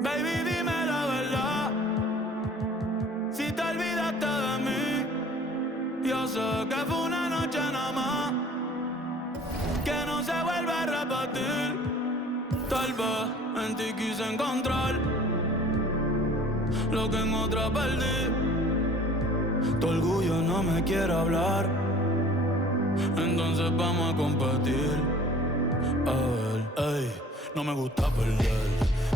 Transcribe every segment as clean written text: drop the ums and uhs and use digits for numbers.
Baby, dime la verdad. Si te olvidaste de mí, yo sé que fue una noche nada más, que no se vuelve a repetir. Tal vez en ti quise encontrar lo que en otra perdí. Tu orgullo no me quiere hablar, entonces vamos a competir. A ver, ey, no me gusta perder.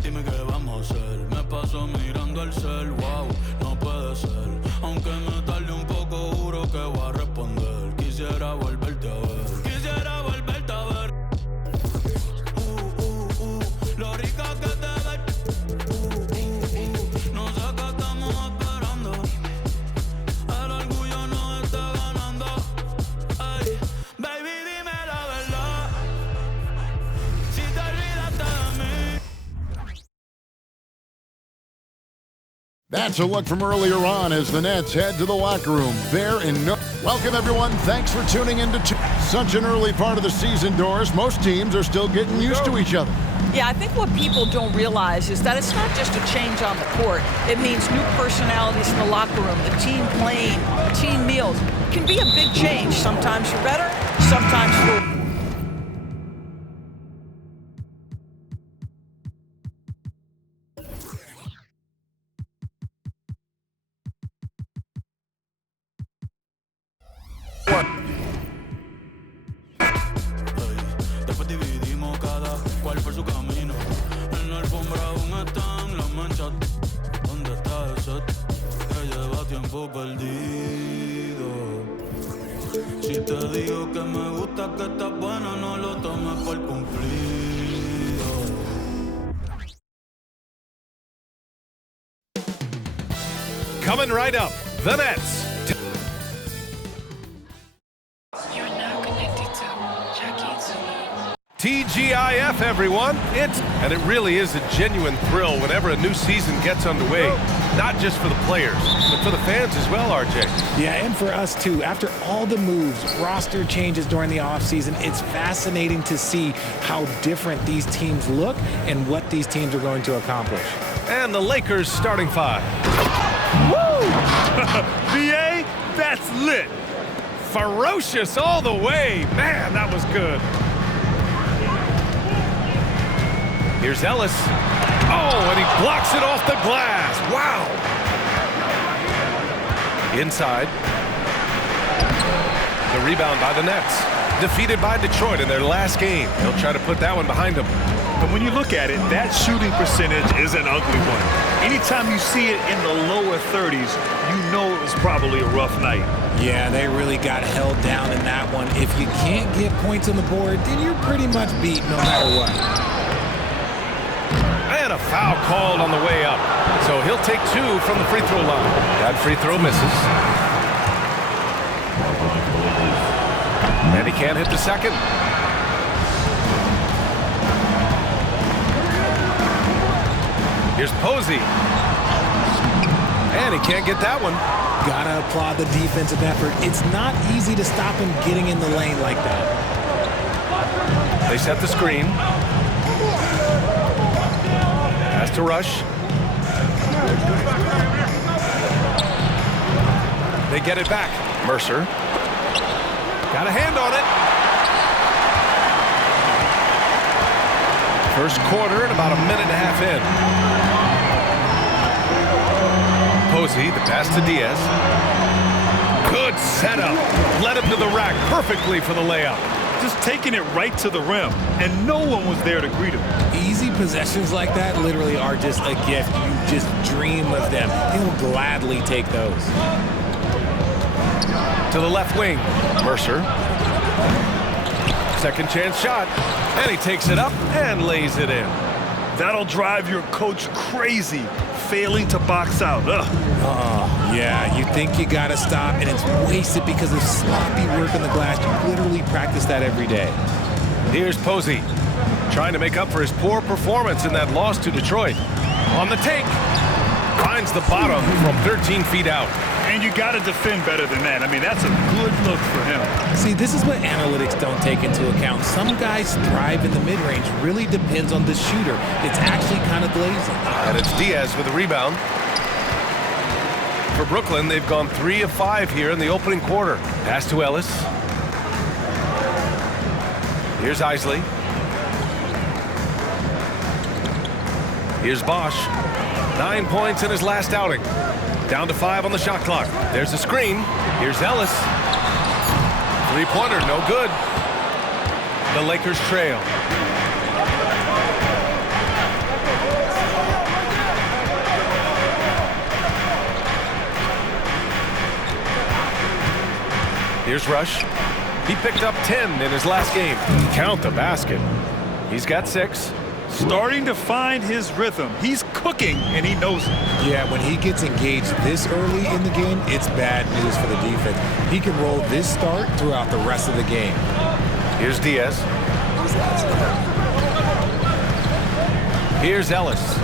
Dime qué vamos a hacer. Me paso mirando el cel, wow, no puede ser. Aunque me tarde un poco, juro que voy a responder. Quisiera volverte a ver. Quisiera volverte a ver. Lo rica que te ves. No sé qué estamos esperando. El orgullo nos está ganando. Ay, baby, dime la verdad. Si te olvidaste de mí. That's a look from earlier on as the Nets head to the locker room. Welcome, everyone. Thanks for tuning in to such an early part of the season, Doris. Most teams are still getting used to each other. Yeah, I think what people don't realize is that it's not just a change on the court. It means new personalities in the locker room, the team playing, team meals. It can be a big change. Sometimes for better, sometimes for Después dividimos cada cual por su camino. En la alfombra aún están las manchas. ¿Dónde está el set que lleva tiempo perdido? Si te digo que me gusta, que estás buena, no lo tomes por cumplido. Coming right up, the Nets. You're now connected to Jackie Zulu. TGIF, everyone. And it really is a genuine thrill whenever a new season gets underway. Not just for the players, but for the fans as well, RJ. Yeah, and for us too. After all the moves, roster changes during the offseason, it's fascinating to see how different these teams look and what these teams are going to accomplish. And the Lakers starting five. Woo! BA, that's lit. Ferocious all the way. Man, that was good. Here's Ellis. Oh, and he blocks it off the glass. Wow. Inside. The rebound by the Nets. Defeated by Detroit in their last game. They'll try to put that one behind them. But when you look at it, that shooting percentage is an ugly one. Anytime you see it in the lower 30s, you know it was probably a rough night. Yeah, they really got held down in that one. If you can't get points on the board, then you're pretty much beat no matter what. And a foul called on the way up. So he'll take two from the free throw line. That free throw misses. And he can't hit the second. Here's Posey. And he can't get that one. Gotta applaud the defensive effort. It's not easy to stop him getting in the lane like that. They set the screen. Has to rush. They get it back. Mercer. Got a hand on it. First quarter and about a minute and a half in. Posey, the pass to Diaz. Good setup. Led him to the rack perfectly for the layup. Just taking it right to the rim, and no one was there to greet him. Easy possessions like that literally are just a gift. You just dream of them. He'll gladly take those. To the left wing. Mercer. Second chance shot. And he takes it up and lays it in. That'll drive your coach crazy, failing to box out. Ugh. Yeah, you think you gotta stop, and it's wasted because of sloppy work on the glass. You literally practice that every day. Here's Posey, trying to make up for his poor performance in that loss to Detroit. On the take, finds the bottom from 13 feet out. And you got to defend better than that. I mean, that's a good look for him. See, this is what analytics don't take into account. Some guys thrive in the mid-range. Really depends on the shooter. It's actually kind of glazing. And it's Diaz with a rebound. For Brooklyn, they've gone 3 of 5 here in the opening quarter. Pass to Ellis. Here's Isley. Here's Bosch. 9 points in his last outing. Down to 5 on the shot clock. There's a screen. Here's Ellis. Three-pointer, no good. The Lakers trail. Here's Rush. He picked up 10 in his last game. Count the basket. He's got 6. Starting to find his rhythm. He's cooking, and he knows it. Yeah, when he gets engaged this early in the game, it's bad news for the defense. He can roll this start throughout the rest of the game. Here's Diaz. Here's Ellis.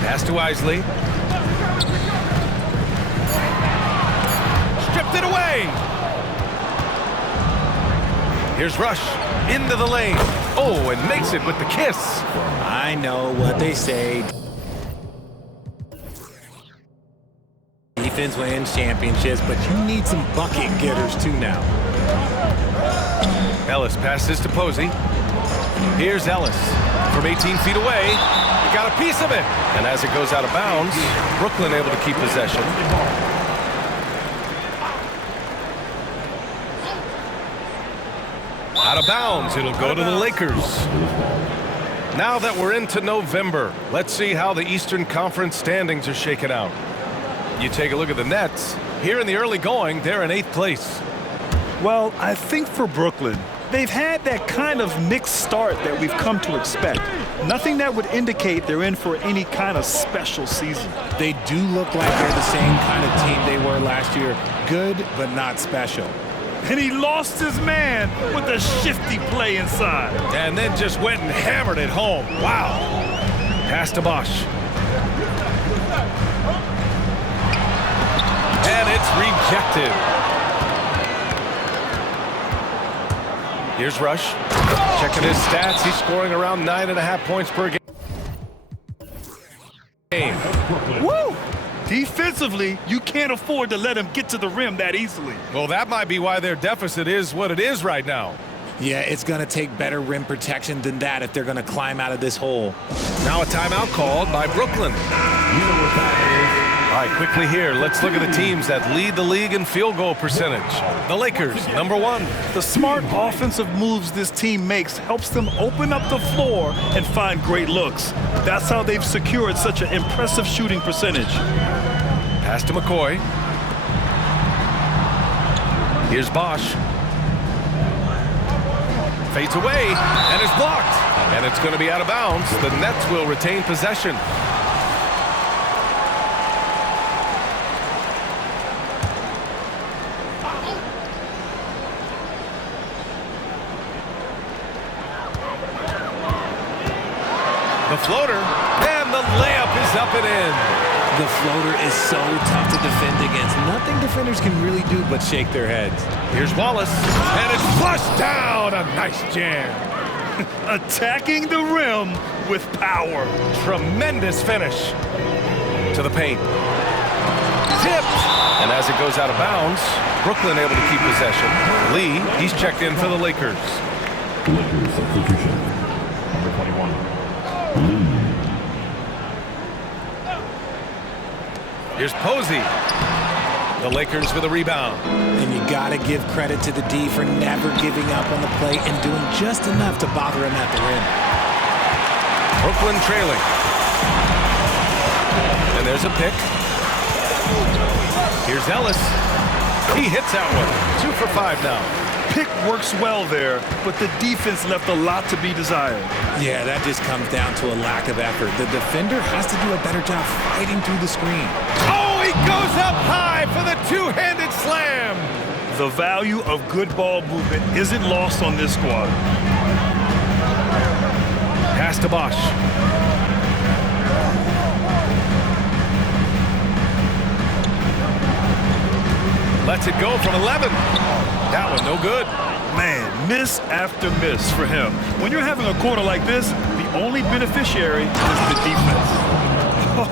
Pass to Isley. Stripped it away. Here's Rush into the lane. Oh, and makes it with the kiss. I know what they say. Defense wins championships, but you need some bucket getters too now. Ellis passes to Posey. Here's Ellis from 18 feet away. He got a piece of it. And as it goes out of bounds, Brooklyn able to keep possession. Out of bounds, it'll go to the Lakers. Now that we're into November, let's see how the Eastern Conference standings are shaken out. You take a look at the Nets. Here in the early going, they're in 8th place. Well, I think for Brooklyn, they've had that kind of mixed start that we've come to expect. Nothing that would indicate they're in for any kind of special season. They do look like they're the same kind of team they were last year. Good, but not special. And he lost his man with a shifty play inside. And then just went and hammered it home. Wow. Pass to Bosch. And it's rejected. Here's Rush. Checking his stats. He's scoring around 9.5 points per game. Woo! Defensively, you can't afford to let him get to the rim that easily. Well, that might be why their deficit is what it is right now. Yeah, it's going to take better rim protection than that if they're going to climb out of this hole. Now a timeout called by Brooklyn. All right, quickly here, let's look at the teams that lead the league in field goal percentage. The Lakers, number 1. The smart offensive moves this team makes helps them open up the floor and find great looks. That's how they've secured such an impressive shooting percentage. Pass to McCoy. Here's Bosch. Fades away and is blocked. And it's going to be out of bounds. The Nets will retain possession. The floater, and the layup is up and in. The floater is so tough to defend against. Nothing defenders can really do but shake their heads. Here's Wallace, and it's flushed down. A nice jam. Attacking the rim with power. Tremendous finish. To the paint. Tipped. And as it goes out of bounds, Brooklyn able to keep possession. Lee, he's checked in for the Lakers. Lakers substitution. Number 21. Here's Posey. The Lakers with a rebound. And you got to give credit to the D for never giving up on the play and doing just enough to bother him at the rim. Brooklyn trailing. And there's a pick. Here's Ellis. He hits that one. 2 for 5 now. Pick works well there, but the defense left a lot to be desired. Yeah, that just comes down to a lack of effort. The defender has to do a better job fighting through the screen. Oh, he goes up high for the two-handed slam. The value of good ball movement isn't lost on this squad. Pass to Bosch. Lets it go from 11. That one no good. Man, miss after miss for him. When you're having a quarter like this, the only beneficiary is the defense.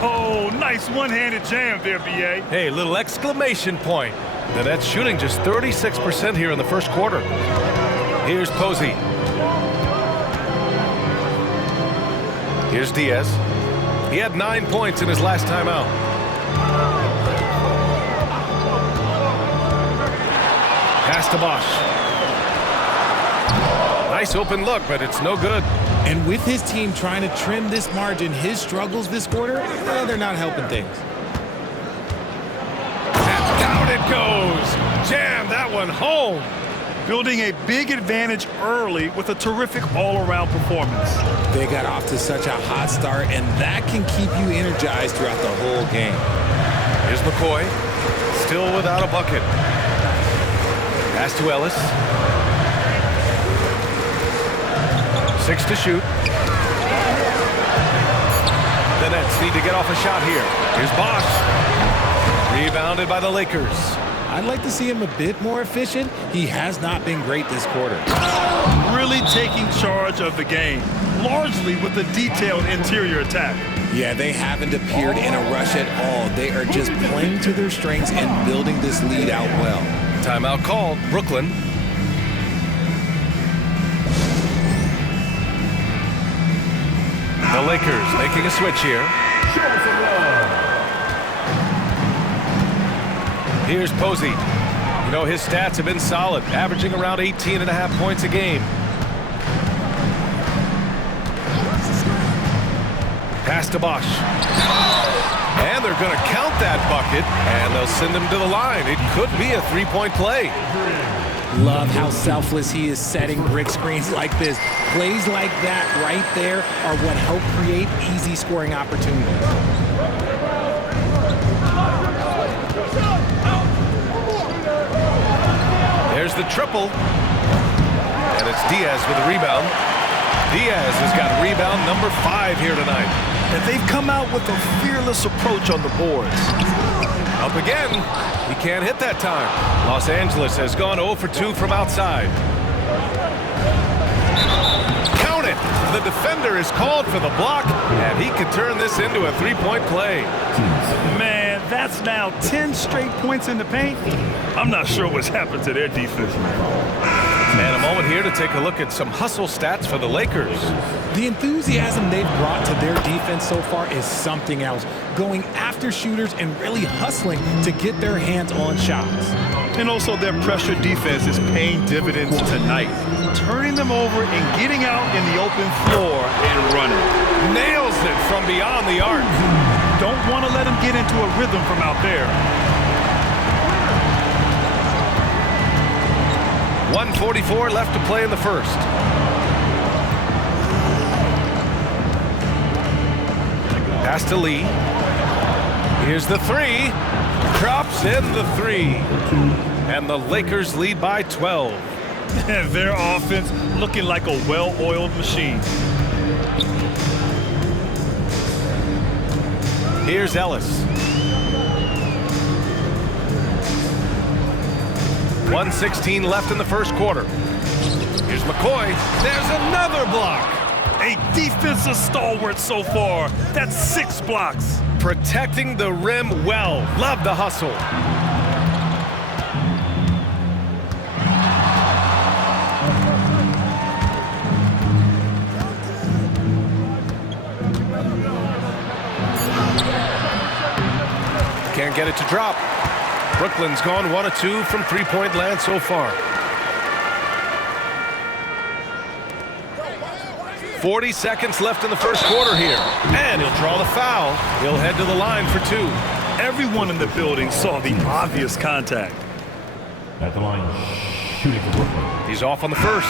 Oh, nice one-handed jam there, B.A. Hey, little exclamation point. The Nets shooting just 36% here in the first quarter. Here's Posey. Here's Diaz. He had 9 points in his last time out. Pass to Bosch. Nice open look, but it's no good. And with his team trying to trim this margin, his struggles this quarter, they're not helping things. And down it goes. Jam that one home. Building a big advantage early with a terrific all-around performance. They got off to such a hot start, and that can keep you energized throughout the whole game. Here's McCoy, still without a bucket. Pass to Ellis. 6 to shoot. The Nets need to get off a shot here. Here's Bosch. Rebounded by the Lakers. I'd like to see him a bit more efficient. He has not been great this quarter. Really taking charge of the game, largely with a detailed interior attack. Yeah, they haven't appeared in a rush at all. They are just playing to their strengths and building this lead out well. Timeout called. Brooklyn. The Lakers making a switch here. Here's Posey. You know, his stats have been solid, averaging around 18.5 points a game. Pass to Bosch. And they're going to count that bucket, and they'll send him to the line. It could be a three-point play. Love how selfless he is setting brick screens like this. Plays like that right there are what help create easy scoring opportunities. There's the triple. And it's Diaz with a rebound. Diaz has got rebound number 5 here tonight. And they've come out with a fearless approach on the boards. Up again. He can't hit that time. Los Angeles has gone 0 for 2 from outside. Count it. The defender is called for the block, and he could turn this into a three-point play. Man, that's now 10 straight points in the paint. I'm not sure what's happened to their defense. And a moment here to take a look at some hustle stats for the Lakers. The enthusiasm they've brought to their defense so far is something else. Going after shooters and really hustling to get their hands on shots. And also their pressure defense is paying dividends tonight. Turning them over and getting out in the open floor and running. Nails it from beyond the arc. Don't want to let them get into a rhythm from out there. 1:44 left to play in the first. Pass to Lee. Here's the three. Drops in the three. And the Lakers lead by 12. And their offense looking like a well-oiled machine. Here's Ellis. 1:16 left in the first quarter. Here's McCoy. There's another block. A defensive stalwart so far. That's 6 blocks. Protecting the rim well. Love the hustle. Can't get it to drop. Brooklyn's gone 1 of 2 from three-point land so far. 40 seconds left in the first quarter here. And he'll draw the foul. He'll head to the line for 2. Everyone in the building saw the obvious contact. At the line, shooting for Brooklyn. He's off on the first.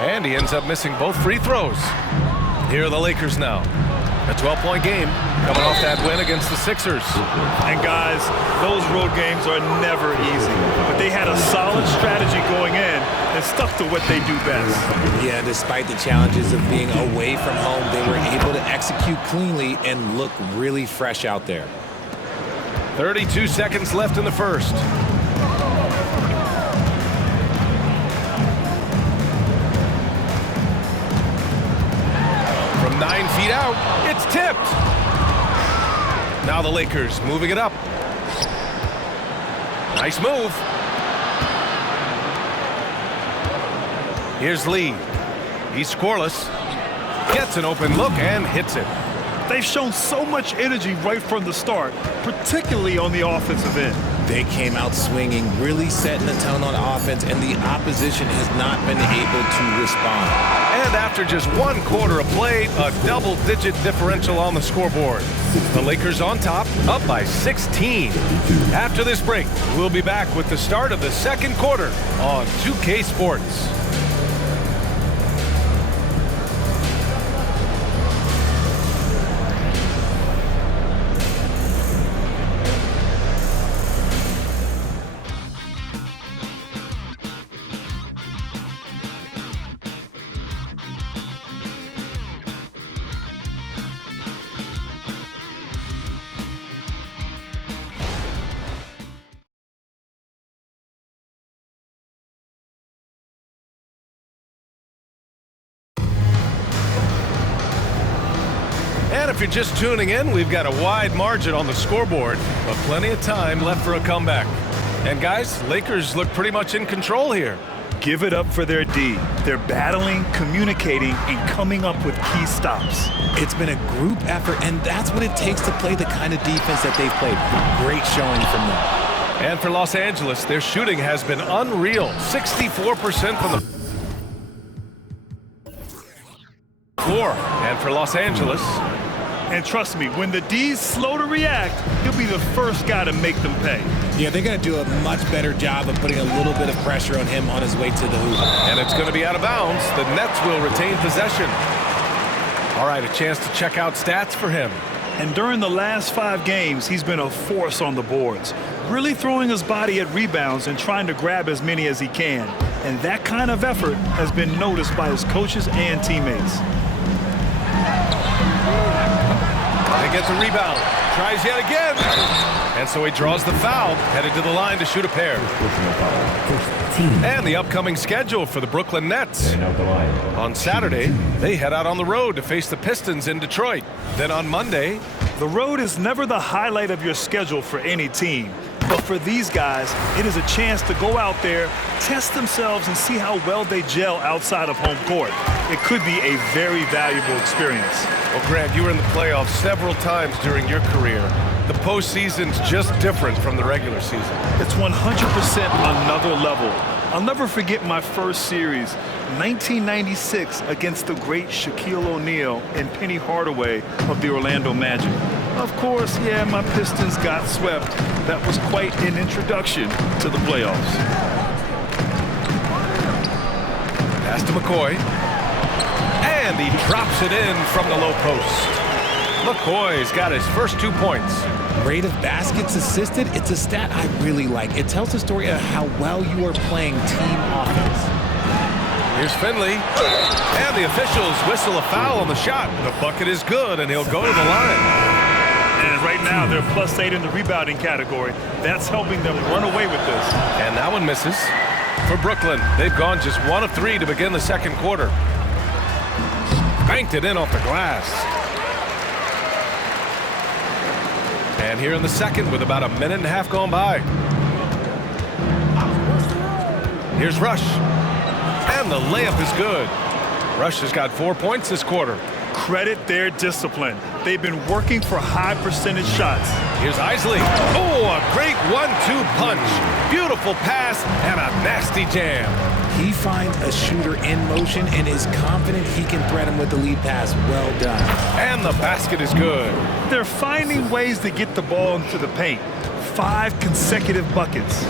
And he ends up missing both free throws. Here are the Lakers now. A 12-point game coming off that win against the Sixers. And guys, those road games are never easy. But they had a solid strategy going in and stuck stuck to what they do best. Yeah, despite the challenges of being away from home, they were able to execute cleanly and look really fresh out there. 32 seconds left in the first. From 9 feet out, it's tipped. Now the Lakers moving it up. Nice move. Here's Lee. He's scoreless. Gets an open look and hits it. They've shown so much energy right from the start, particularly on the offensive end. They came out swinging, really setting the tone on offense, and the opposition has not been able to respond. And after just 1 quarter of play, a double-digit differential on the scoreboard. The Lakers on top, up by 16. After this break, we'll be back with the start of the second quarter on 2K Sports. And if you're just tuning in, we've got a wide margin on the scoreboard, but plenty of time left for a comeback. And guys, Lakers look pretty much in control here. Give it up for their D. They're battling, communicating, and coming up with key stops. It's been a group effort, and that's what it takes to play the kind of defense that they've played. Great showing from them. And for Los Angeles, their shooting has been unreal. 64% from the floor. And for Los Angeles. And trust me, when the D's slow to react, he'll be the first guy to make them pay. Yeah, they're going to do a much better job of putting a little bit of pressure on him on his way to the hoop. And it's going to be out of bounds. The Nets will retain possession. All right, a chance to check out stats for him. And during the last 5 games, he's been a force on the boards, really throwing his body at rebounds and trying to grab as many as he can. And that kind of effort has been noticed by his coaches and teammates. He gets a rebound, tries yet again, and so he draws the foul, headed to the line to shoot a pair. And the upcoming schedule for the Brooklyn Nets. On Saturday, they head out on the road to face the Pistons in Detroit. Then on Monday, the road is never the highlight of your schedule for any team. But for these guys, it is a chance to go out there, test themselves, and see how well they gel outside of home court. It could be a very valuable experience. Well, Grant, you were in the playoffs several times during your career. The postseason's just different from the regular season. It's 100% another level. I'll never forget my first series, 1996, against the great Shaquille O'Neal and Penny Hardaway of the Orlando Magic. Of course, yeah, my Pistons got swept. That was quite an introduction to the playoffs. Pass to McCoy. And he drops it in from the low post. McCoy's got his first 2 points. Rate of baskets assisted, it's a stat I really like. It tells the story of how well you are playing team offense. Here's Finley. And the officials whistle a foul on the shot. The bucket is good, and he'll go to the line. And right now, they're +8 in the rebounding category. That's helping them run away with this. And that one misses. For Brooklyn, they've gone just 1 of 3 to begin the second quarter. Banked it in off the glass. And here in the second with about a minute and a half gone by. Here's Rush. And the layup is good. Rush has got 4 points this quarter. Credit their discipline. They've been working for high percentage shots. Here's Isley. Oh, a great 1-2 punch. Beautiful pass and a nasty jam. He finds a shooter in motion and is confident he can thread him with the lead pass. Well done. And the basket is good. They're finding ways to get the ball into the paint. 5 consecutive buckets.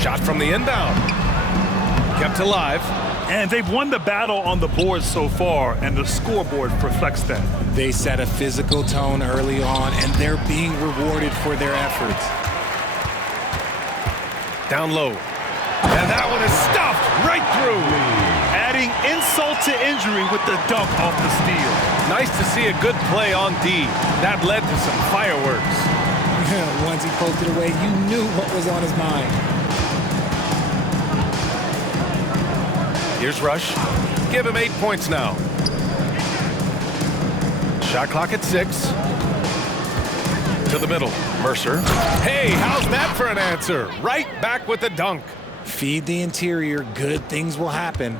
Shot from the inbound. Kept alive. And they've won the battle on the board so far, and the scoreboard reflects that. They set a physical tone early on, and they're being rewarded for their efforts. Down low. And that one is stuffed right through. Adding insult to injury with the dunk off the steal. Nice to see a good play on D. That led to some fireworks. Once he poked it away, you knew what was on his mind. Here's Rush. Give him 8 points now. Shot clock at 6. To the middle. Mercer. Hey, how's that for an answer? Right back with the dunk. Feed the interior. Good things will happen.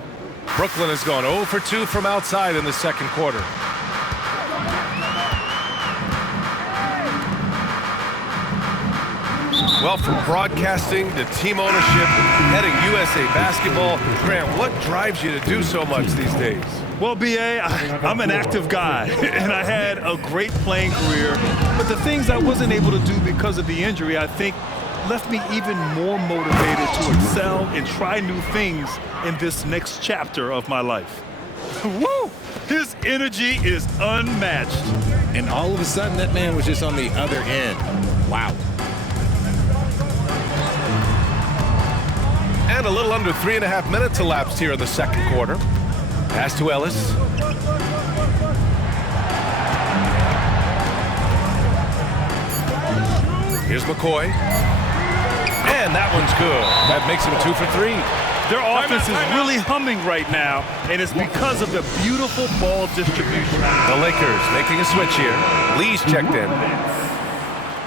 Brooklyn has gone 0 for 2 from outside in the second quarter. Well, from broadcasting to team ownership, heading USA Basketball, Grant, what drives you to do so much these days? Well, B.A., I'm an active guy, and I had a great playing career. But the things I wasn't able to do because of the injury, I think, left me even more motivated to excel and try new things in this next chapter of my life. Woo! His energy is unmatched. And all of a sudden, that man was just on the other end. Wow. And a little under 3.5 minutes elapsed here in the second quarter. Pass to Ellis. Here's McCoy. And that one's good. That makes him 2 for 3. Their offense is really humming right now, and it's because of the beautiful ball distribution. The Lakers making a switch here. Lee's checked in.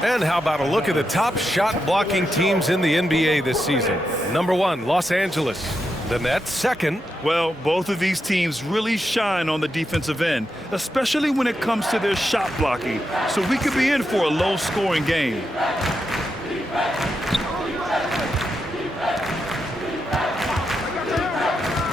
And how about a look at the top shot blocking teams in the NBA this season? Number 1, Los Angeles. The Nets, second. Well, both of these teams really shine on the defensive end, especially when it comes to their shot blocking. So we could be in for a low-scoring game.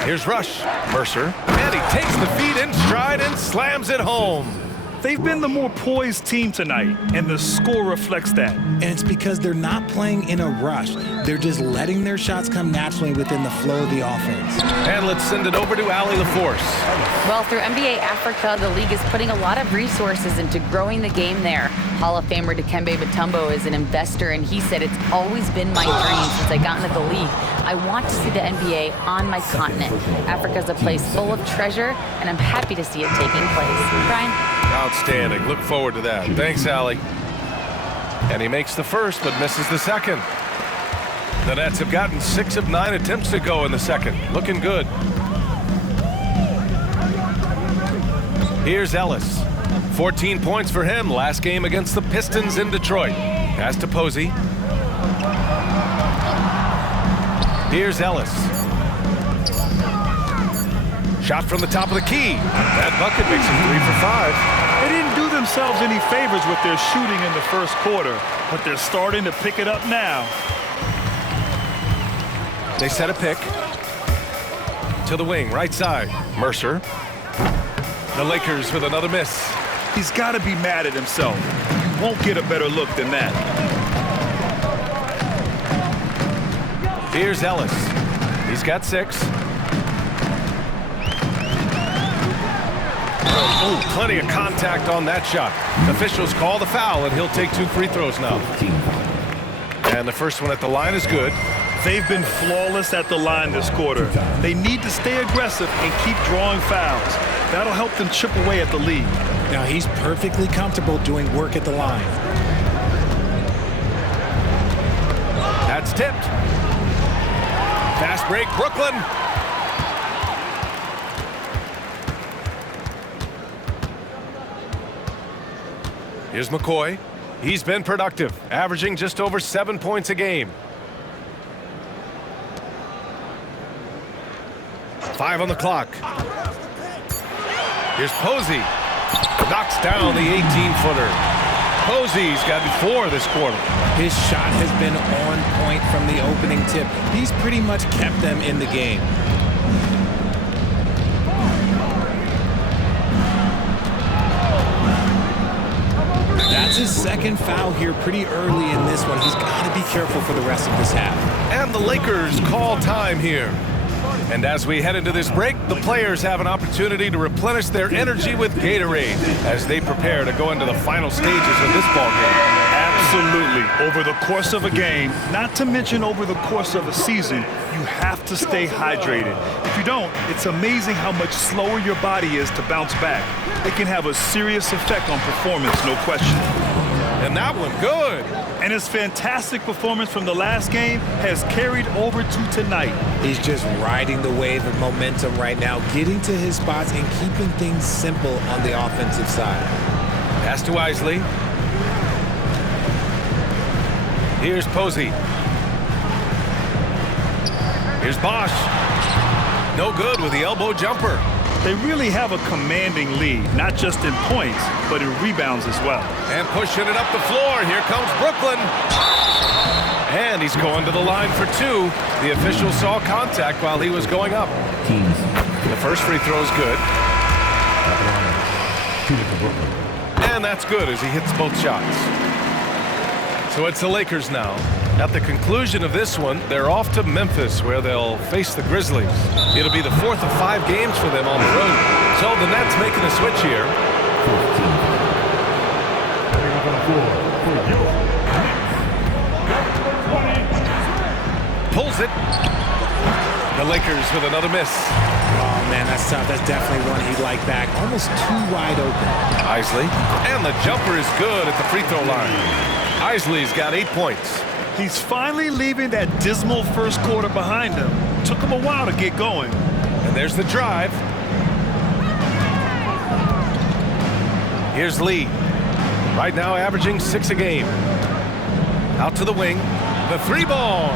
Here's Rush. Mercer. And he takes the feed in stride and slams it home. They've been the more poised team tonight, and the score reflects that. And it's because they're not playing in a rush. They're just letting their shots come naturally within the flow of the offense. And let's send it over to Allie LaForce. Well, through NBA Africa, the league is putting a lot of resources into growing the game there. Hall of Famer Dikembe Mutombo is an investor, and he said, "It's always been my dream since I got into the league. I want to see the NBA on my continent. Africa's a place full of treasure, and I'm happy to see it taking place." Brian? Outstanding. Look forward to that. Thanks, Allie. And he makes the first, but misses the second. The Nets have gotten 6 of 9 attempts to go in the second. Looking good. Here's Ellis. 14 points for him last game against the Pistons in Detroit. Pass to Posey. Here's Ellis. Shot from the top of the key. That bucket makes him 3 for 5. They didn't do themselves any favors with their shooting in the first quarter, but they're starting to pick it up now. They set a pick. To the wing, right side. Mercer. The Lakers with another miss. He's got to be mad at himself. Won't get a better look than that. Here's Ellis. He's got 6. Oh, plenty of contact on that shot. Officials call the foul, and he'll take 2 free throws now. And the first one at the line is good. They've been flawless at the line this quarter. They need to stay aggressive and keep drawing fouls. That'll help them chip away at the lead. Now he's perfectly comfortable doing work at the line. That's tipped. Fast break, Brooklyn. Here's McCoy. He's been productive, averaging just over 7 points a game. 5 on the clock. Here's Posey. Knocks down the 18-footer. Posey's gotten 4 this quarter. His shot has been on point from the opening tip. He's pretty much kept them in the game. That's his second foul here pretty early in this one. He's got to be careful for the rest of this half. And the Lakers call time here. And as we head into this break, the players have an opportunity to replenish their energy with Gatorade as they prepare to go into the final stages of this ball game. Absolutely. Over the course of a game, not to mention over the course of a season, you have to stay hydrated. If you don't, it's amazing how much slower your body is to bounce back. It can have a serious effect on performance, no question. And that one, good. And his fantastic performance from the last game has carried over to tonight. He's just riding the wave of momentum right now, getting to his spots and keeping things simple on the offensive side. Pass to Isley. Here's Posey. Here's Bosch. No good with the elbow jumper. They really have a commanding lead, not just in points, but in rebounds as well. And pushing it up the floor. Here comes Brooklyn. And he's going to the line for two. The official saw contact while he was going up. Teams. The first free throw is good. At the line. Shooting for Brooklyn. And that's good as he hits both shots. So it's the Lakers now. At the conclusion of this one, they're off to Memphis, where they'll face the Grizzlies. It'll be the 4th of 5 games for them on the road. So the Nets making a switch here. Pulls it. The Lakers with another miss. Oh, man, that's tough. That's definitely one he'd like back. Almost too wide open. Isley. And the jumper is good at the free throw line. Isley's got 8 points. He's finally leaving that dismal first quarter behind him. Took him a while to get going. And there's the drive. Here's Lee. Right now averaging 6 a game. Out to the wing. The 3-ball.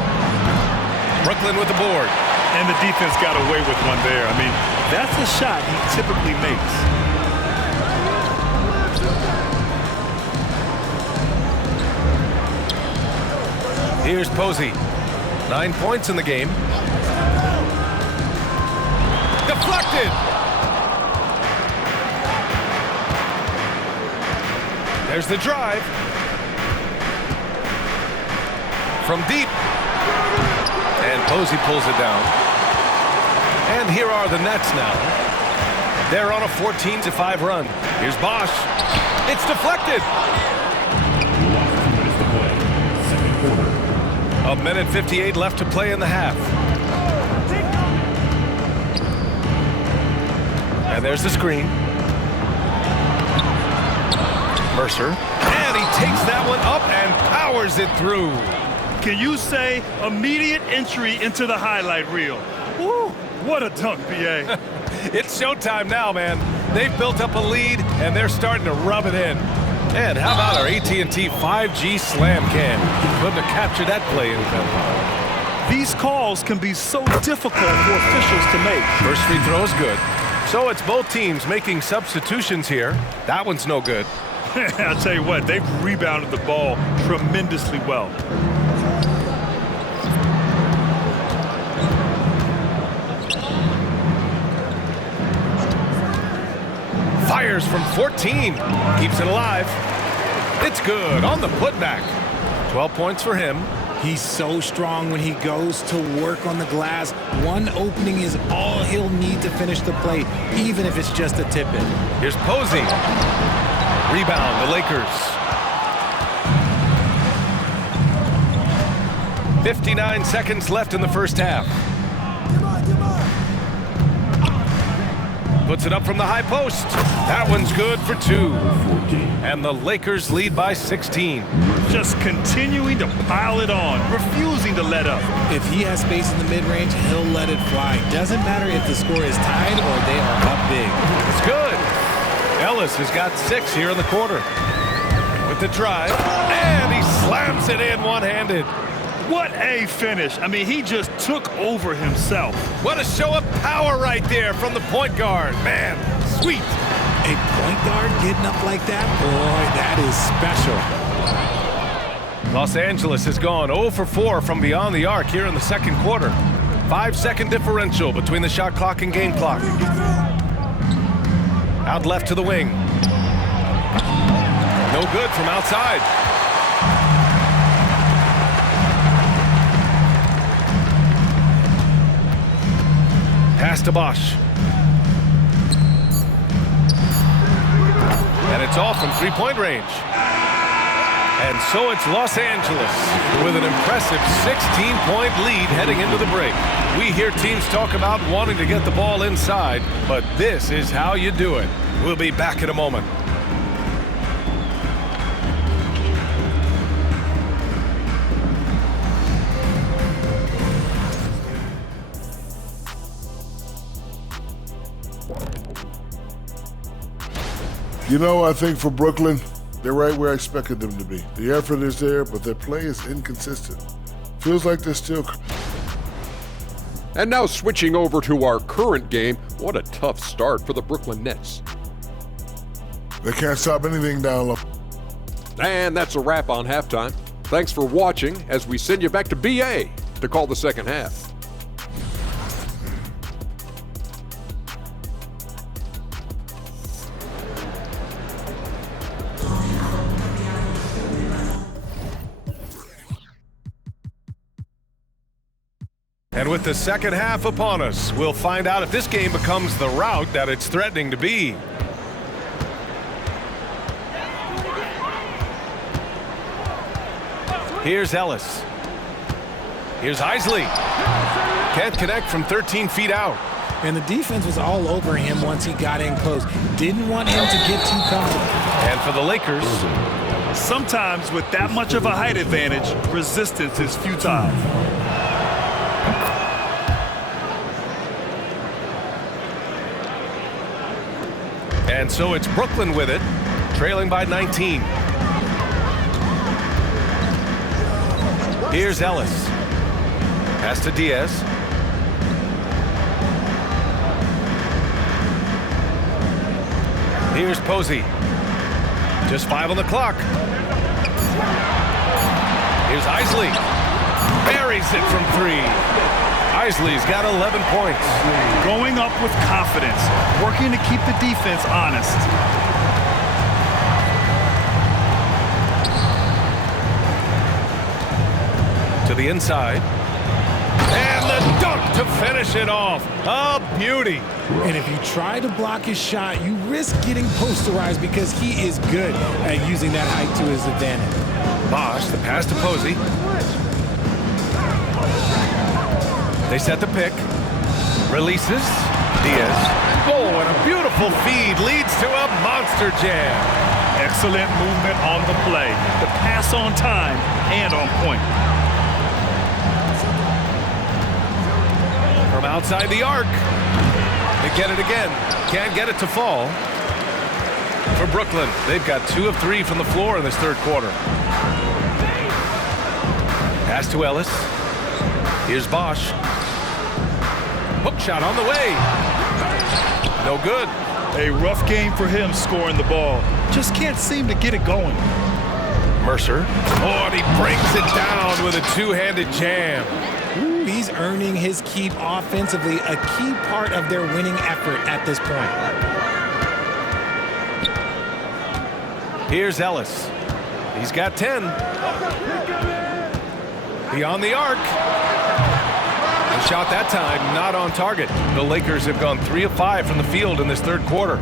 Brooklyn with the board. And the defense got away with one there. I mean, that's a shot he typically makes. Here's Posey. 9 points in the game. Deflected. There's the drive. From deep. And Posey pulls it down. And here are the Nets now. They're on a 14-5 run. Here's Bosch. It's deflected. 1:58 left to play in the half. And there's the screen. Mercer. And he takes that one up and powers it through. Can you say immediate entry into the highlight reel? Woo, what a dunk, B.A. It's showtime now, man. They've built up a lead, and they're starting to rub it in. And how about our AT&T 5G Slam Cam? Couldn't have captured that play any better. These calls can be so difficult for officials to make. First free throw is good. So it's both teams making substitutions here. That one's no good. I'll tell you what, they've rebounded the ball tremendously well. Fires from 14. Keeps it alive. It's good on the putback. 12 points for him. He's so strong when he goes to work on the glass. One opening is all he'll need to finish the play, even if it's just a tip-in. Here's Posey. Rebound, the Lakers. 59 seconds left in the first half. Puts it up from the high post. That one's good for 2. And the Lakers lead by 16. Just continuing to pile it on, refusing to let up. If he has space in the mid-range, he'll let it fly. Doesn't matter if the score is tied or they are up big. It's good. Ellis has got 6 here in the quarter. With the drive, and he slams it in one-handed. What a finish. I mean, he just took over himself. What a show of power right there from the point guard. Man, sweet. A point guard getting up like that? Boy, that is special. Los Angeles has gone 0 for 4 from beyond the arc here in the second quarter. 5-second differential between the shot clock and game clock. Out left to the wing. No good from outside. Pass to Bosch. And it's off from three-point range. And so it's Los Angeles with an impressive 16-point lead heading into the break. We hear teams talk about wanting to get the ball inside, but this is how you do it. We'll be back in a moment. You know, I think for Brooklyn, they're right where I expected them to be. The effort is there, but their play is inconsistent. Feels like they're still... And now switching over to our current game, what a tough start for the Brooklyn Nets. They can't stop anything down low. And that's a wrap on halftime. Thanks for watching as we send you back to BA to call the second half. And with the second half upon us, we'll find out if this game becomes the rout that it's threatening to be. Here's Ellis. Here's Isley. Can't connect from 13 feet out. And the defense was all over him once he got in close. Didn't want him to get too comfortable. And for the Lakers, sometimes with that much of a height advantage, resistance is futile. And so it's Brooklyn with it, trailing by 19. Here's Ellis. Pass to Diaz. Here's Posey. Just 5 on the clock. Here's Isley. Buries it from 3. Isley's got 11 points. Going up with confidence, working to keep the defense honest. To the inside. And the dunk to finish it off. A beauty. And if you try to block his shot, you risk getting posterized because he is good at using that height to his advantage. Bosch, the pass to Posey. They set the pick. Releases. Diaz. Oh, and a beautiful feed leads to a monster jam. Excellent movement on the play. The pass on time and on point. From outside the arc. They get it again. Can't get it to fall. For Brooklyn, they've got 2 of 3 from the floor in this third quarter. Pass to Ellis. Here's Bosch. Hook shot on the way. No good. A rough game for him scoring the ball. Just can't seem to get it going. Mercer. Oh, and he breaks it down with a two-handed jam. Ooh, he's earning his keep offensively, a key part of their winning effort at this point. Here's Ellis. He's got 10. Beyond the arc. The shot that time not on target. The Lakers have gone 3 of 5 from the field in this third quarter.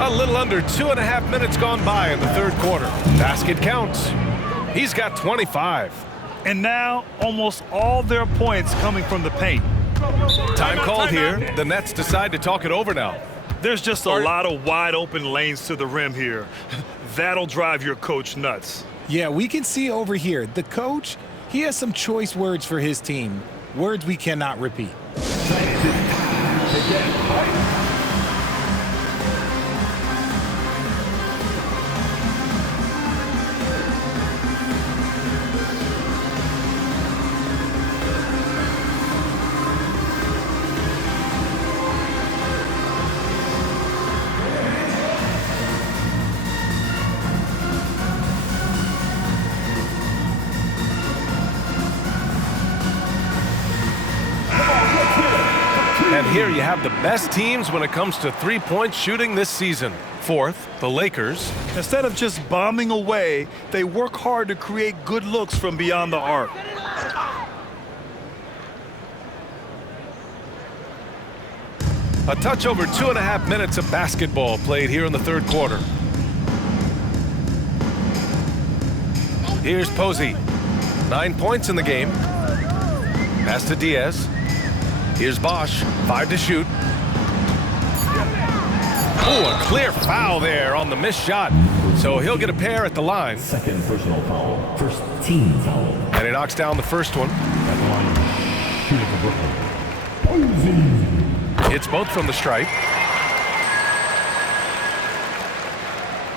A little under 2.5 minutes gone by in the third quarter. Basket counts. He's got 25. And now almost all their points coming from the paint. Time called here. The Nets decide to talk it over now. There's just a lot of wide open lanes to the rim here. That'll drive your coach nuts. Yeah, we can see over here, the coach, he has some choice words for his team. Words we cannot repeat. And here you have the best teams when it comes to three-point shooting this season. Fourth, the Lakers. Instead of just bombing away, they work hard to create good looks from beyond the arc. A touch over 2.5 minutes of basketball played here in the third quarter. Here's Posey. 9 points in the game. Pass to Diaz. Here's Bosch. 5 to shoot. Oh, a clear foul there on the missed shot. So he'll get a pair at the line. Second personal foul. First team foul. And he knocks down the first one. At the line, shooting for Brooklyn. Hits both from the stripe.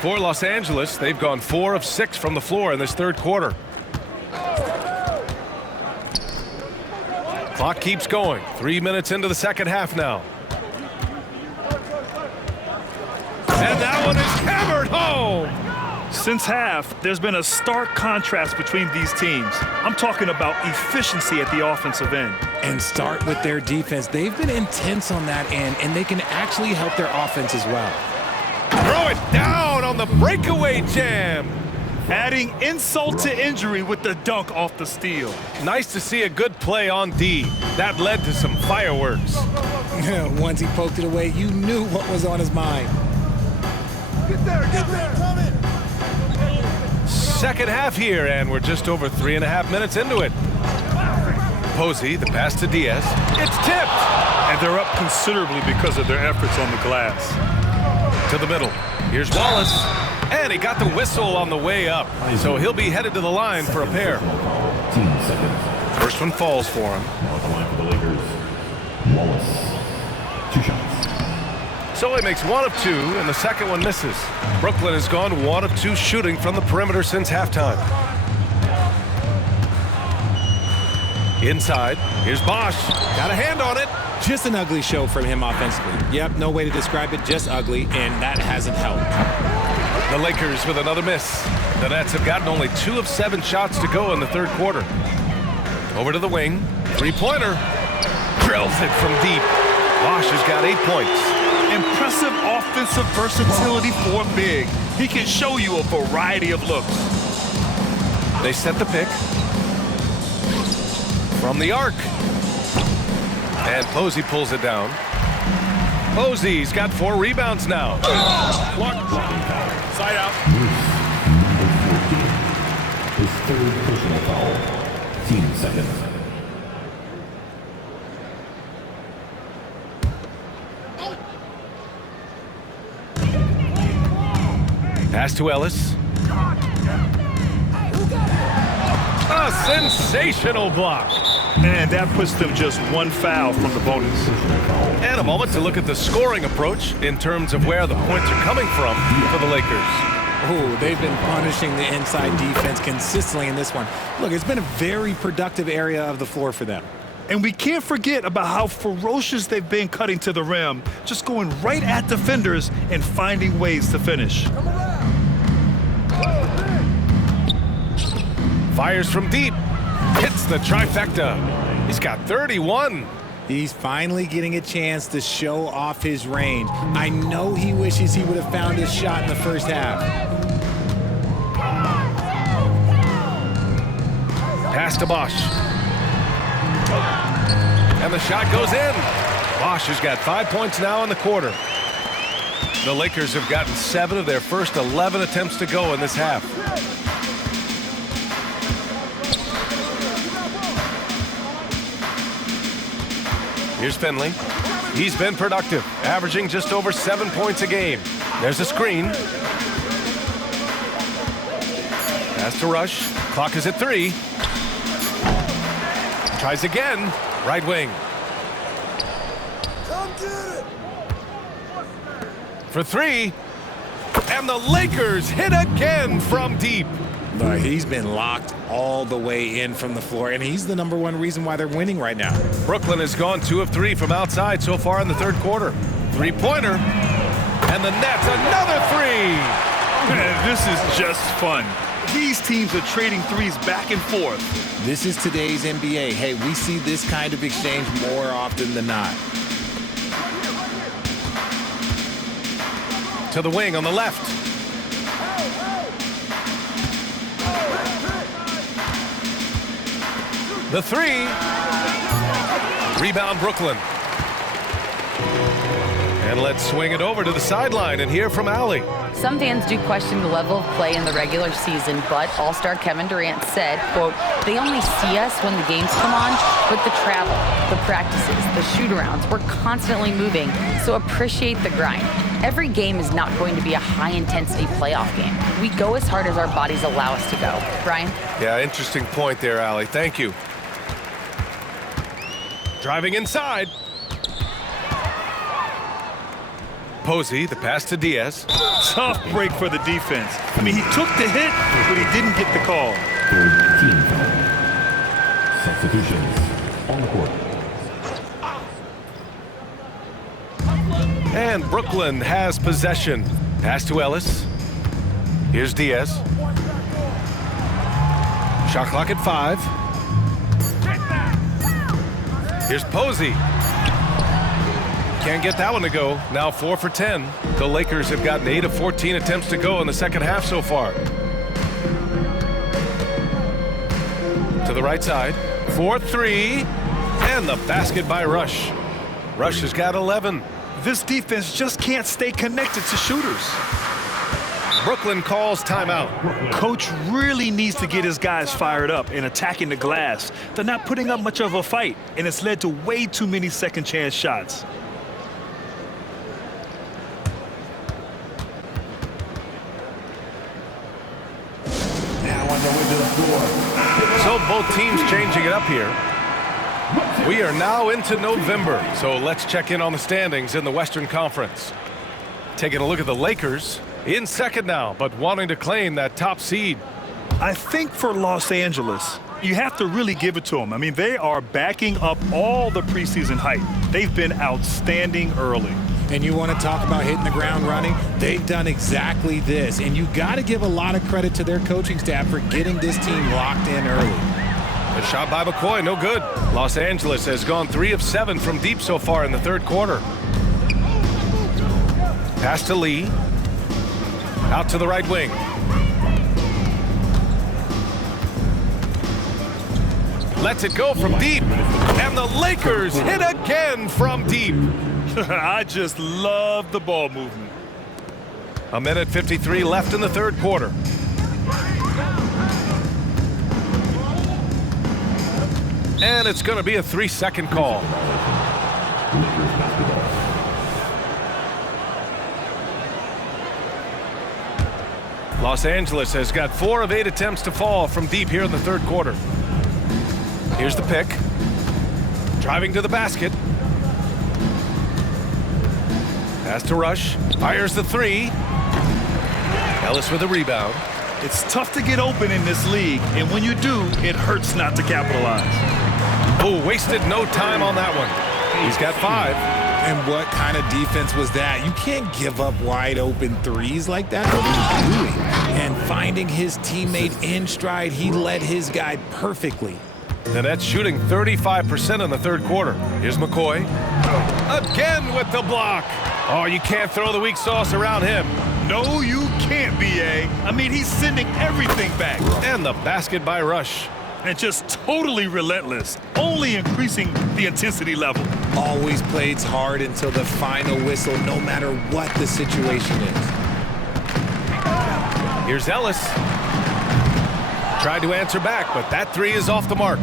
For Los Angeles, they've gone 4 of 6 from the floor in this third quarter. Clock keeps going. 3 minutes into the second half now. And that one is hammered home. Since half, there's been a stark contrast between these teams. I'm talking about efficiency at the offensive end. And start with their defense. They've been intense on that end, and they can actually help their offense as well. Throw it down on the breakaway jam. Adding insult to injury with the dunk off the steal. Nice to see a good play on D. That led to some fireworks. Once he poked it away, you knew what was on his mind. Get there, come in. Second half here, and we're just over 3.5 minutes into it. Posey, the pass to Diaz. It's tipped. And they're up considerably because of their efforts on the glass. To the middle. Here's Wallace. And he got the whistle on the way up. So he'll be headed to the line for a pair. 10 seconds. First one falls for him. Now at the line for the Lakers. Wallace. 2 shots. So he makes 1 of 2, and the second one misses. Brooklyn has gone 1 of 2 shooting from the perimeter since halftime. Inside, here's Bosch. Got a hand on it. Just an ugly show from him offensively. Yep, no way to describe it, just ugly, and that hasn't helped. The Lakers with another miss. The Nets have gotten only 2 of 7 shots to go in the third quarter. Over to the wing. 3-pointer. Drills it from deep. Bosch has got 8 points. Impressive offensive versatility for a big. He can show you a variety of looks. They set the pick. From the arc. And Posey pulls it down. Posey's got 4 rebounds now. Side out. His third personal foul. 10 seconds. Pass to Ellis. A sensational block. And that puts them just 1 foul from the bonus. And a moment to look at the scoring approach in terms of where the points are coming from for the Lakers. Oh, they've been punishing the inside defense consistently in this one. Look, it's been a very productive area of the floor for them. And we can't forget about how ferocious they've been cutting to the rim, just going right at defenders and finding ways to finish. Fires from deep. Hits the trifecta. He's got 31. He's finally getting a chance to show off his range. I know he wishes he would have found his shot in the first half. Pass to Bosch. And the shot goes in. Bosch has got 5 points now in the quarter. The Lakers have gotten 7 of their first 11 attempts to go in this half. Here's Finley. He's been productive, averaging just over 7 points a game. There's a screen. Pass to Rush. Clock is at 3. Tries again. Right wing. For 3. And the Lakers hit again from deep. He's been locked all the way in from the floor, and he's the #1 reason why they're winning right now. Brooklyn has gone 2 of 3 from outside so far in the third quarter. 3-pointer. And the Nets, another 3. Man, this is just fun. These teams are trading threes back and forth. This is today's NBA. Hey, we see this kind of exchange more often than not. To the wing on the left. The 3. Rebound Brooklyn. And let's swing it over to the sideline and hear from Allie. Some fans do question the level of play in the regular season, but All-Star Kevin Durant said, quote, "They only see us when the games come on, but the travel, the practices, the shoot-arounds, we're constantly moving, so appreciate the grind. Every game is not going to be a high-intensity playoff game. We go as hard as our bodies allow us to go." Brian? Yeah, interesting point there, Allie. Thank you. Driving inside. Posey, the pass to Diaz. Tough break for the defense. I mean, he took the hit, but he didn't get the call. Third team foul. Substitutions on the court. And Brooklyn has possession. Pass to Ellis. Here's Diaz. Shot clock at 5. Here's Posey. Can't get that one to go. Now 4 for 10. The Lakers have gotten 8 of 14 attempts to go in the second half so far. To the right side. 4-3. And the basket by Rush. Rush has got 11. This defense just can't stay connected to shooters. Brooklyn calls timeout. Coach really needs to get his guys fired up and attacking the glass. They're not putting up much of a fight, and it's led to way too many second chance shots. So both teams changing it up here. We are now into November, so let's check in on the standings in the Western Conference. Taking a look at the Lakers, in second now, but wanting to claim that top seed. I think for Los Angeles, you have to really give it to them. I mean, they are backing up all the preseason hype. They've been outstanding early. And you want to talk about hitting the ground running? They've done exactly this. And you got to give a lot of credit to their coaching staff for getting this team locked in early. A shot by McCoy, no good. Los Angeles has gone 3 of 7 from deep so far in the third quarter. Pass to Lee. Out to the right wing. Lets it go from deep. And the Lakers hit again from deep. I just love the ball movement. 1:53 left in the third quarter. And it's going to be a 3-second call. Los Angeles has got 4 of 8 attempts to fall from deep here in the third quarter. Here's the pick. Driving to the basket. Pass to Rush. Fires the 3. Ellis with a rebound. It's tough to get open in this league, and when you do, it hurts not to capitalize. Oh, wasted no time on that one. He's got 5. And what kind of defense was that? You can't give up wide open threes like that. What are you doing? And finding his teammate in stride, he led his guy perfectly. The Nets shooting 35% in the third quarter. Here's McCoy. Again with the block. Oh, you can't throw the weak sauce around him. No, you can't, B.A. I mean, he's sending everything back. And the basket by Rush. And just totally relentless, only increasing the intensity level. Always plays hard until the final whistle, no matter what the situation is. Here's Ellis. Tried to answer back, but that 3 is off the mark.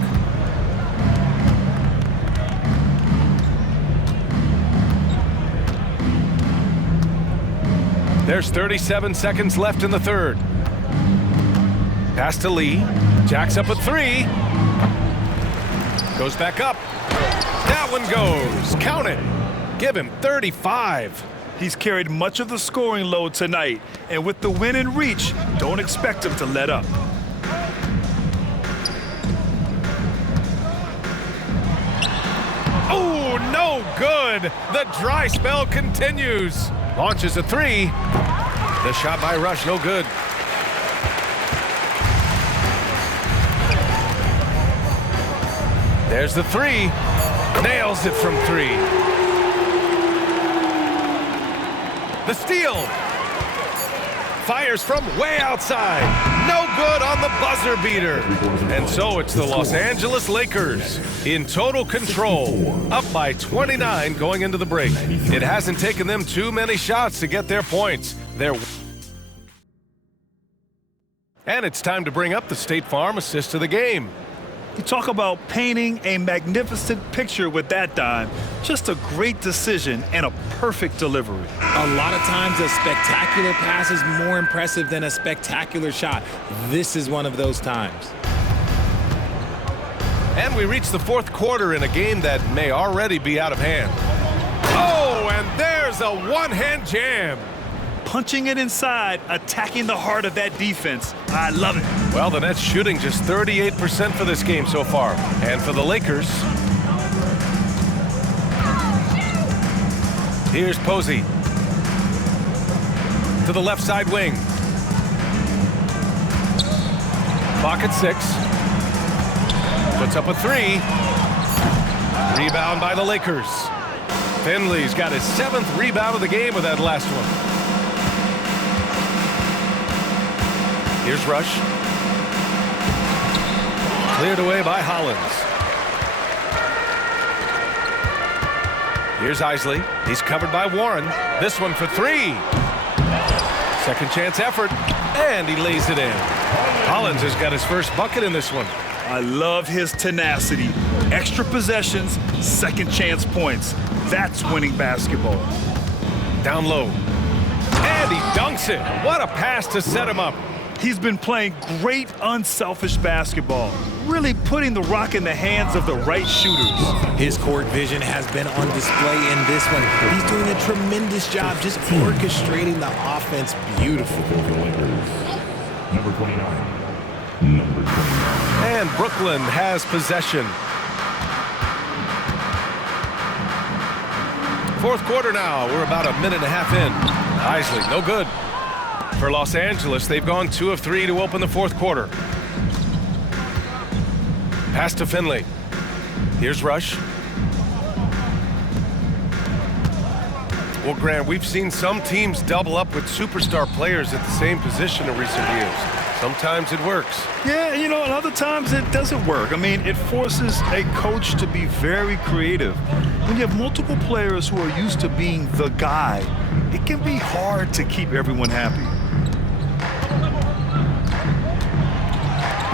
There's 37 seconds left in the third. Pass to Lee. Jacks up a 3. Goes back up. That one goes. Count it. Give him 35. He's carried much of the scoring load tonight, and with the win in reach, don't expect him to let up. Oh, no good. The dry spell continues. Launches a 3. The shot by Rush, no good. There's the 3. Nails it from 3. The steal. fires from way outside. No good on the buzzer beater. And so it's the Los Angeles Lakers in total control, up by 29 going into the break. It hasn't taken them too many shots to get their points. And it's time to bring up the State Farm assist of the game. You talk about painting a magnificent picture with that dime. Just a great decision and a perfect delivery. A lot of times a spectacular pass is more impressive than a spectacular shot. This is one of those times. And we reach the fourth quarter in a game that may already be out of hand. Oh, and there's a one-hand jam. Punching it inside, attacking the heart of that defense. I love it. Well, the Nets shooting just 38% for this game so far. And for the Lakers, here's Posey. To the left side wing. Clock at 6. Puts up a 3. Rebound by the Lakers. Finley's got his 7th rebound of the game with that last one. Here's Rush. Cleared away by Hollins. Here's Isley. He's covered by Warren. This one for 3. Second chance effort. And he lays it in. Hollins has got his first bucket in this one. I love his tenacity. Extra possessions, second chance points. That's winning basketball. Down low. And he dunks it. What a pass to set him up. He's been playing great unselfish basketball, really putting the rock in the hands of the right shooters. His court vision has been on display in this one. He's doing a tremendous job just orchestrating the offense beautifully. Number 29. Number 29. And Brooklyn has possession. Fourth quarter now. We're about a minute and a half in. Isley, no good. For Los Angeles, they've gone 2 of 3 to open the fourth quarter. Pass to Finley. Here's Rush. Well, Grant, we've seen some teams double up with superstar players at the same position in recent years. Sometimes it works. Yeah, and other times it doesn't work. I mean, it forces a coach to be very creative. When you have multiple players who are used to being the guy, it can be hard to keep everyone happy.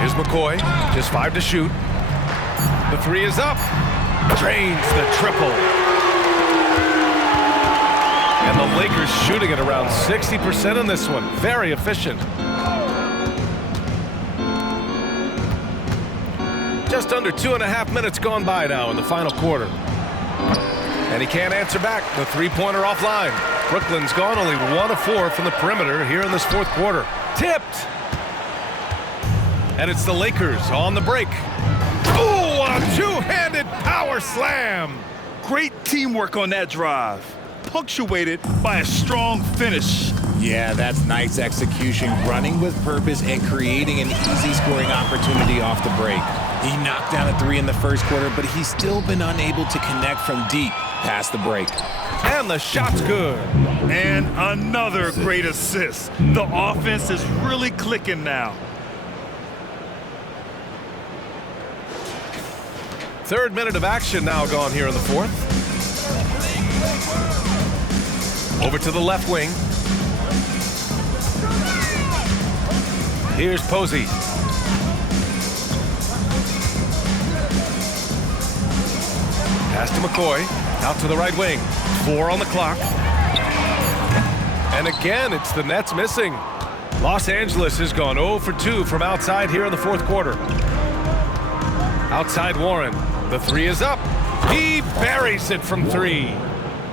Here's McCoy, just 5 to shoot. The 3 is up. Drains the triple. And the Lakers shooting at around 60% in this one. Very efficient. Just under 2.5 minutes gone by now in the final quarter. And he can't answer back. The three-pointer offline. Brooklyn's gone only 1 of 4 from the perimeter here in this fourth quarter. Tipped. And it's the Lakers on the break. Ooh, a two-handed power slam. Great teamwork on that drive, punctuated by a strong finish. Yeah, that's nice execution, running with purpose and creating an easy scoring opportunity off the break. He knocked down a 3 in the first quarter, but he's still been unable to connect from deep past the break. And the shot's good. And another great assist. The offense is really clicking now. Third minute of action now gone here in the fourth. Over to the left wing. Here's Posey. Pass to McCoy. Out to the right wing. 4 on the clock. And again, it's the Nets missing. Los Angeles has gone 0 for 2 from outside here in the fourth quarter. Outside Warren. The 3 is up. He buries it from 3.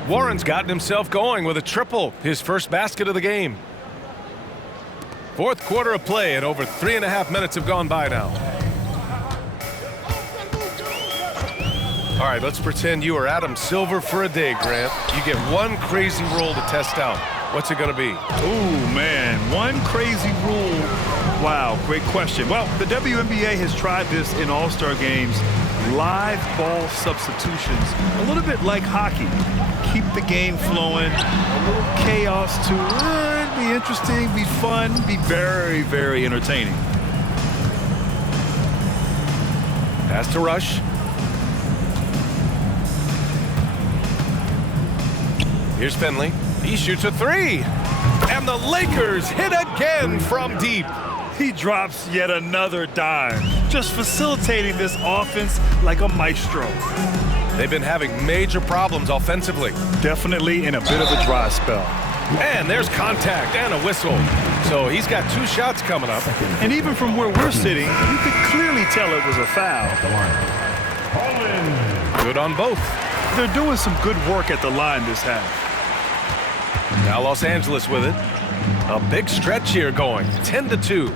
Warren's gotten himself going with a triple, his first basket of the game. Fourth quarter of play, and over 3.5 minutes have gone by now. All right, let's pretend you are Adam Silver for a day, Grant. You get one crazy rule to test out. What's it going to be? Ooh, man, one crazy rule. Wow, great question. Well, the WNBA has tried this in All-Star games. Live ball substitutions, a little bit like hockey. Keep the game flowing, a little chaos to it. It'd be interesting, be fun, be very, very entertaining. Pass to Rush. Here's Finley. He shoots a three. And the Lakers hit again from deep. He drops yet another dime, just facilitating this offense like a maestro. They've been having major problems offensively. Definitely in a bit of a dry spell. And there's contact and a whistle. So he's got 2 shots coming up. And even from where we're sitting, you could clearly tell it was a foul. Good on both. They're doing some good work at the line this half. Now Los Angeles with it. A big stretch here going, 10-2.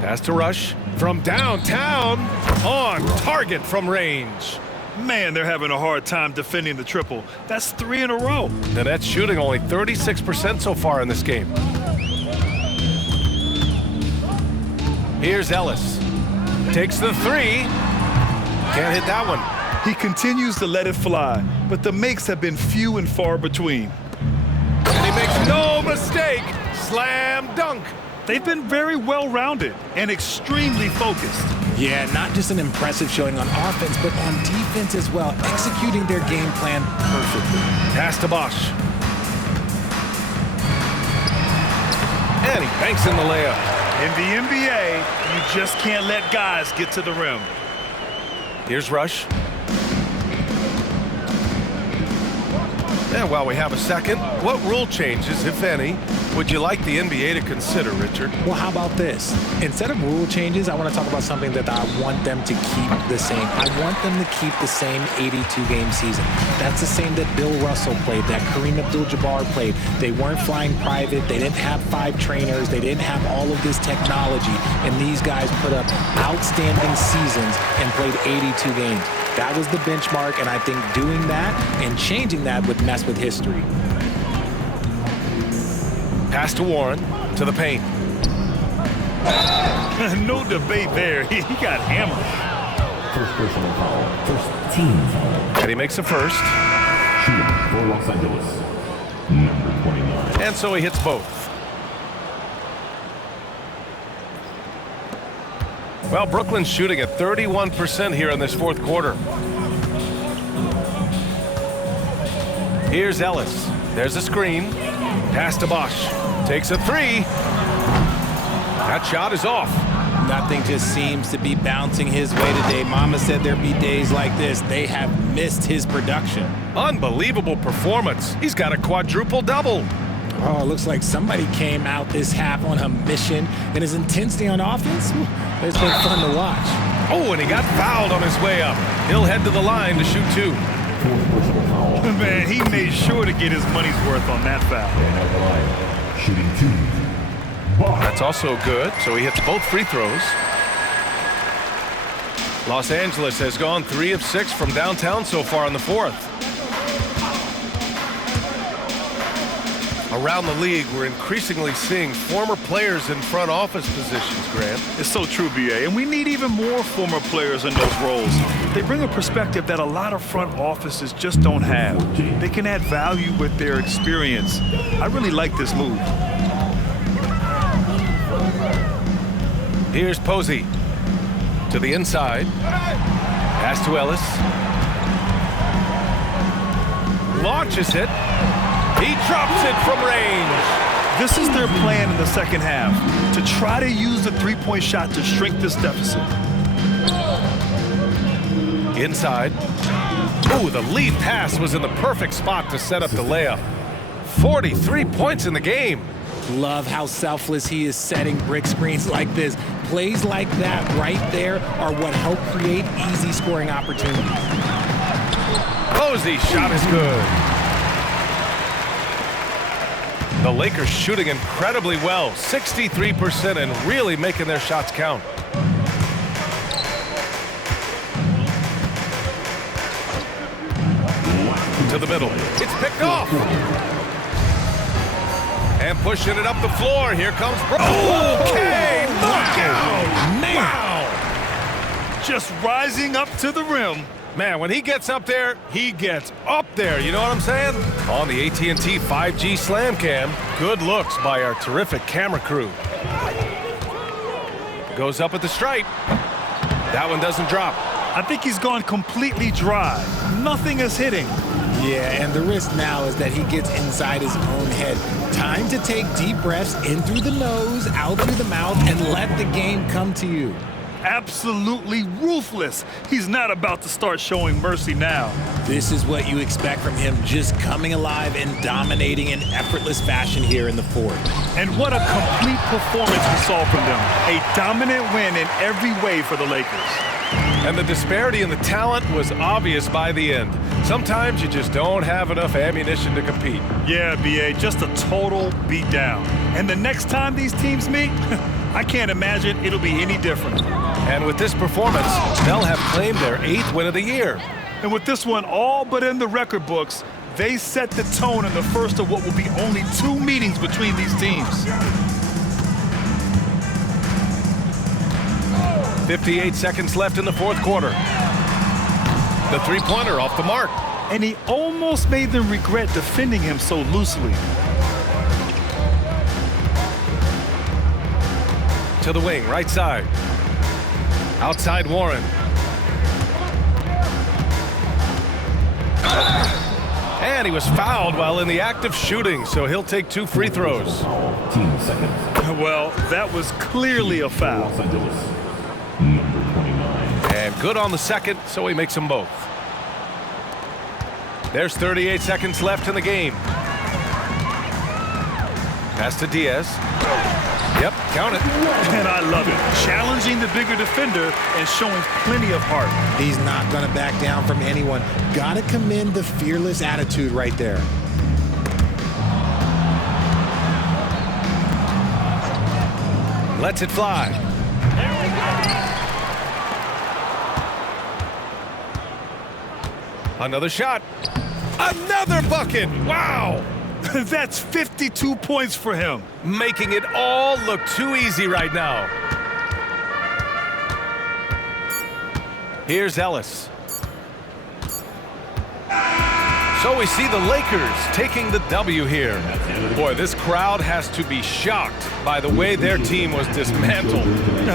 Pass to Rush from downtown, on target from range. Man, they're having a hard time defending the triple. That's 3 in a row. The Nets shooting only 36% so far in this game. Here's Ellis. Takes the 3. Can't hit that one. He continues to let it fly, but the makes have been few and far between. And he makes no mistake. Slam dunk. They've been very well-rounded and extremely focused. Yeah, not just an impressive showing on offense, but on defense as well, executing their game plan perfectly. Pass to Bosch. And he banks in the layup. In the NBA, you just can't let guys get to the rim. Here's Rush. And while we have a second, what rule changes, if any, would you like the NBA to consider, Richard? Well, how about this? Instead of rule changes, I want to talk about something that I want them to keep the same. I want them to keep the same 82-game season. That's the same that Bill Russell played, that Kareem Abdul-Jabbar played. They weren't flying private. They didn't have 5 trainers. They didn't have all of this technology. And these guys put up outstanding seasons and played 82 games. That was the benchmark, and I think doing that and changing that would mess with history. Pass to Warren, to the paint. No debate there. He got hammered. First personal foul. First team foul. And he makes the first. Shooting for Los Angeles, number 29. And so he hits both. Well, Brooklyn's shooting at 31% here in this fourth quarter. Here's Ellis. There's a screen. Pass to Bosch. Takes a 3. That shot is off. Nothing just seems to be bouncing his way today. Mama said there'd be days like this. They have missed his production. Unbelievable performance. He's got a quadruple-double. Oh, it looks like somebody came out this half on a mission, and his intensity on offense, it's been fun to watch. Oh, and he got fouled on his way up. He'll head to the line to shoot 2. Man, he made sure to get his money's worth on that foul. And at the line, shooting 2. That's also good, so he hits both free throws. Los Angeles has gone 3 of 6 from downtown so far in the fourth. Around the league, we're increasingly seeing former players in front office positions, Grant. It's so true, B.A., and we need even more former players in those roles. They bring a perspective that a lot of front offices just don't have. They can add value with their experience. I really like this move. Here's Posey to the inside. Pass to Ellis. Launches it. He drops it from range. This is their plan in the second half, to try to use the three-point shot to shrink this deficit. Inside. Ooh, the lead pass was in the perfect spot to set up the layup. 43 points in the game. Love how selfless he is setting brick screens like this. Plays like that right there are what help create easy scoring opportunities. Posey shot is good. The Lakers shooting incredibly well, 63%, and really making their shots count. To the middle. It's picked off. And pushing it up the floor. Here comes Okay, knockout! Wow! Just rising up to the rim. Man, when he gets up there, he gets up there. You know what I'm saying? On the AT&T 5G Slam Cam, good looks by our terrific camera crew. Goes up at the stripe. That one doesn't drop. I think he's gone completely dry. Nothing is hitting. Yeah, and the risk now is that he gets inside his own head. Time to take deep breaths in through the nose, out through the mouth, and let the game come to you. Absolutely ruthless. He's not about to start showing mercy now. This is what you expect from him, just coming alive and dominating in effortless fashion here in the fourth. And what a complete performance we saw from them. A dominant win in every way for the Lakers. And the disparity in the talent was obvious by the end. Sometimes you just don't have enough ammunition to compete. Yeah, B.A., just a total beatdown. And the next time these teams meet, I can't imagine it'll be any different. And with this performance, they'll have claimed their 8th win of the year. And with this one all but in the record books, they set the tone in the first of what will be only 2 meetings between these teams. 58 seconds left in the fourth quarter. The three-pointer off the mark. And he almost made them regret defending him so loosely. To the wing, right side. Outside Warren. And he was fouled while in the act of shooting, so he'll take 2 free throws. 10 seconds. Well, that was clearly a foul. Los Angeles, number 29. And good on the second, so he makes them both. There's 38 seconds left in the game. Pass to Diaz. Yep, count it. And I love it. Challenging the bigger defender and showing plenty of heart. He's not going to back down from anyone. Got to commend the fearless attitude right there. Lets it fly. Another shot. Another bucket. Wow. That's 52 points for him. Making it all look too easy right now. Here's Ellis. So we see the Lakers taking the W here. Boy, this crowd has to be shocked by the way their team was dismantled.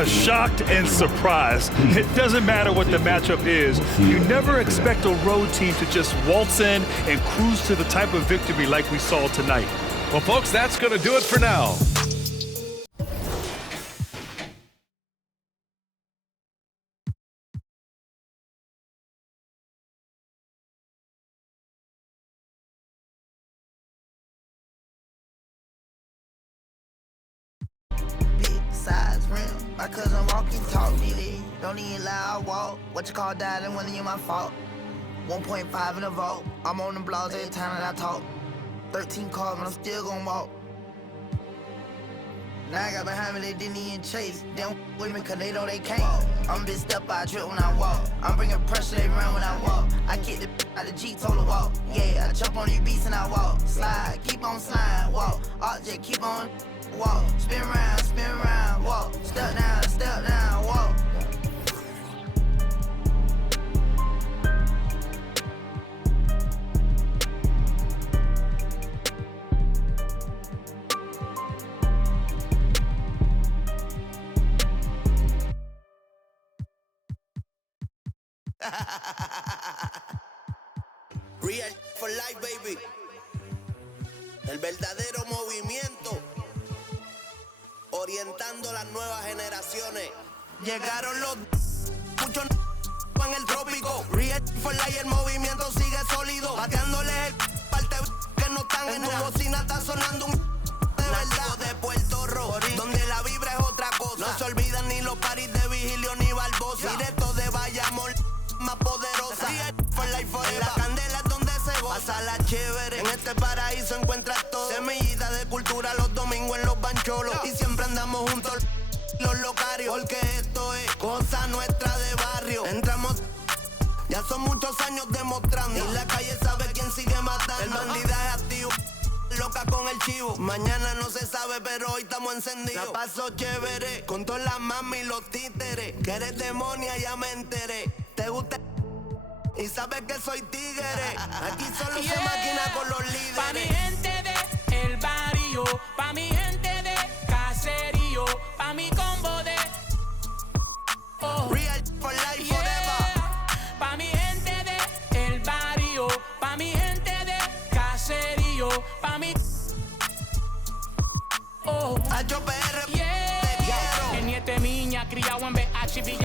Shocked and surprised. It doesn't matter what the matchup is. You never expect a road team to just waltz in and cruise to the type of victory like we saw tonight. Well, folks, that's going to do it for now. My cousin walking, talk me, don't even lie, I walk. What you call that and whether you my fault. 1.5 in the vault. I'm on the blogs every time that I talk. 13 calls, but I'm still gonna walk. Now I got behind me, they didn't even chase. They don't with me cause they know they can't. I'm big step by trip when I walk. I'm bringing pressure, they run when I walk. I kick the out the G, told her walk. Yeah, I jump on these beats and I walk. Slide, keep on sliding, walk. Object, keep on walk. Spin round, walk. Step down, walk. Real for life, baby. El verdadero movimiento. Orientando las nuevas generaciones. Llegaron los muchos en el trópico. Real for life, el movimiento sigue sólido. Bateándoles el parte que no están en tu bocina, está sonando un de verdad de Puerto Rico, donde la vibra es otra cosa. No se olvidan ni los paris de Vigilio ni Barbosa. Directo de Bayamón, más poderosa. For life forever. La candela es donde se goza. Pásala chévere. En este paraíso encuentras todo. Semillita de cultura los domingos en los bancholos. Y siempre andamos juntos los locarios. Porque esto es cosa nuestra de barrio. Entramos, ya son muchos años demostrando. Y la calle sabe quién sigue matando. El bandidaje activo. Loca con el chivo. Mañana no se sabe, pero hoy estamos encendidos. La paso chévere con todas las mami y los títeres. Que eres demonia, ya me enteré. ¿Te gusta? y sabes que soy tigre. Aquí solo se maquina con los líderes. Pa' mi gente de El Barrio, pa' mi gente de Caserío, pa' mi combo de Real for life forever. Pa' mi gente de El Barrio, pa' mi gente de Caserío, pa' mi Hacho PR.